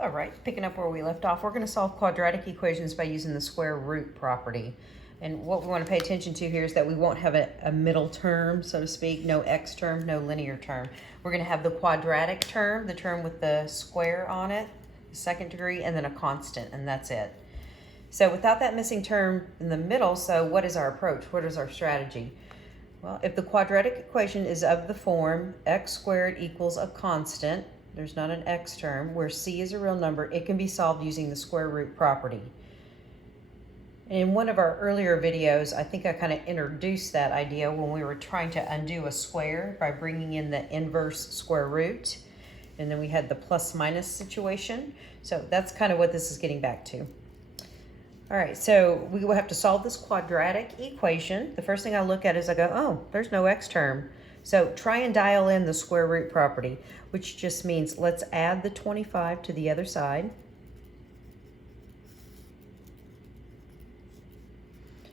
All right, picking up where we left off, we're going to solve quadratic equations by using the square root property. And what we want to pay attention to here is that we won't have a middle term, so to speak, no x term, no linear term. We're going to have the quadratic term, the term with the square on it, the second degree, and then a constant, and that's it. So without that missing term in the middle, so what is our approach? What is our strategy? Well, if the quadratic equation is of the form x squared equals a constant, there's not an x term, where c is a real number, it can be solved using the square root property. In one of our earlier videos, I think I kind of introduced that idea when we were trying to undo a square by bringing in the inverse square root. And then we had the plus minus situation. So that's kind of what this is getting back to. All right, so we will have to solve this quadratic equation. The first thing I look at is I go, oh, there's no x term. So try and dial in the square root property, which just means let's add the 25 to the other side.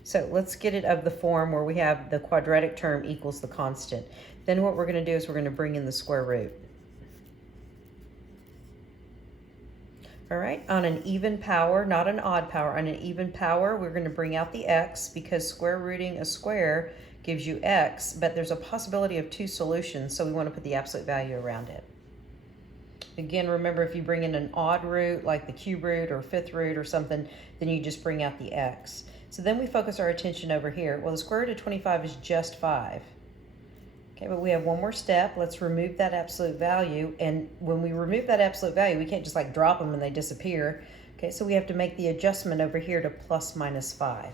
So let's get it of the form where we have the quadratic term equals the constant. Then what we're going to do is we're going to bring in the square root. All right, on an even power, not an odd power, on an even power, we're going to bring out the x because square rooting a square gives you x, but there's a possibility of two solutions, so we want to put the absolute value around it. Again, remember, if you bring in an odd root, like the cube root or fifth root or something, then you just bring out the x. So then we focus our attention over here. Well, the square root of 25 is just 5. Okay, but we have one more step. Let's remove that absolute value. And when we remove that absolute value, we can't just like drop them and they disappear. Okay, so we have to make the adjustment over here to plus minus 5.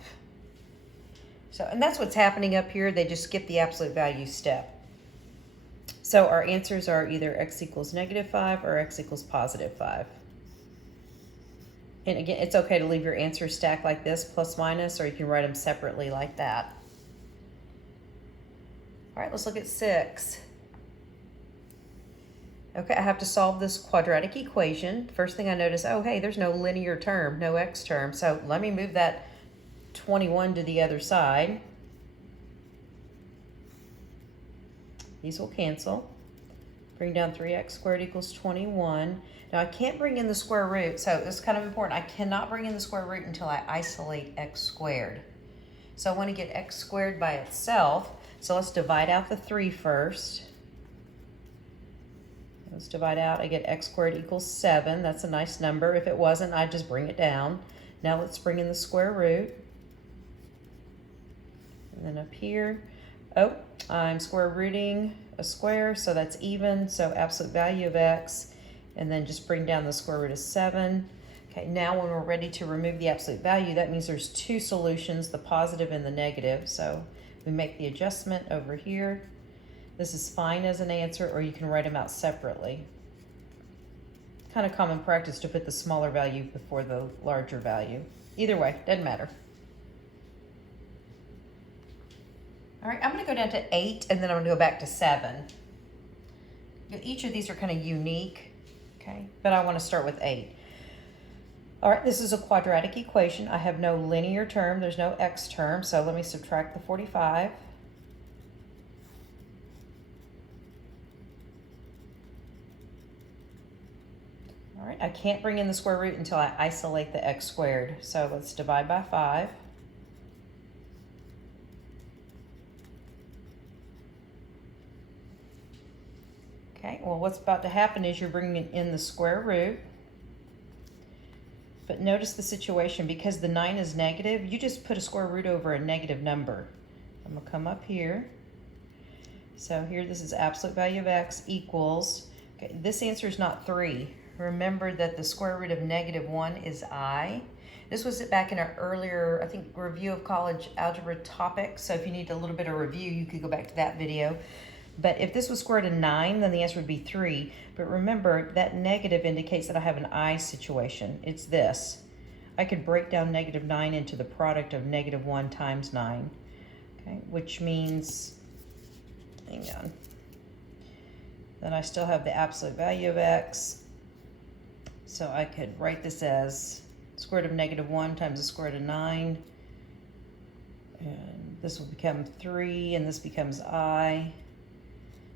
So, and that's what's happening up here. They just skip the absolute value step. So our answers are either x equals -5 or x equals +5. And again, it's okay to leave your answers stacked like this, plus minus, or you can write them separately like that. All right, let's look at 6. Okay, I have to solve this quadratic equation. First thing I notice, oh, hey, there's no linear term, no x term. So let me move that 21 to the other side. These will cancel. Bring down 3x squared equals 21. Now I can't bring in the square root, so this is kind of important. I cannot bring in the square root until I isolate x squared. So I want to get x squared by itself. So let's divide out the 3 first. Let's divide out. I get x squared equals 7. That's a nice number. If it wasn't, I'd just bring it down. Now let's bring in the square root. And then up here, oh, I'm square rooting a square, so that's even. So absolute value of x. And then just bring down the square root of 7. Okay, now when we're ready to remove the absolute value, that means there's two solutions, the positive and the negative. So we make the adjustment over here. This is fine as an answer, or you can write them out separately. Kind of common practice to put the smaller value before the larger value. Either way, doesn't matter. All right, I'm going to go down to 8, and then I'm going to go back to 7. Each of these are kind of unique. Okay, but I want to start with 8. All right, this is a quadratic equation. I have no linear term. There's no x term. So let me subtract the 45. All right, I can't bring in the square root until I isolate the x squared. So let's divide by 5. Okay, well, what's about to happen is you're bringing in the square root. But notice the situation, because the 9 is negative, you just put a square root over a negative number. I'm going to come up here. So here, this is absolute value of x equals, okay, this answer is not 3. Remember that the square root of -1 is I. This was back in our earlier, I think, review of college algebra topics. So if you need a little bit of review, you could go back to that video. But if this was square root of 9, then the answer would be 3. But remember, that negative indicates that I have an I situation. It's this. I could break down -9 into the product of -1 times 9. Okay, which means, hang on. Then I still have the absolute value of x. So I could write this as square root of -1 times the square root of 9. And this will become 3, and this becomes I.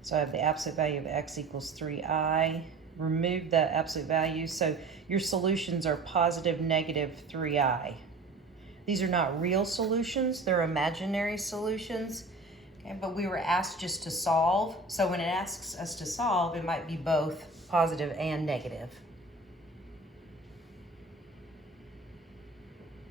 So I have the absolute value of x equals 3i. remove the absolute values. So your solutions are positive, negative 3i. These are not real solutions, they're imaginary solutions. Okay, but we were asked just to solve. So when it asks us to solve, it might be both positive and negative.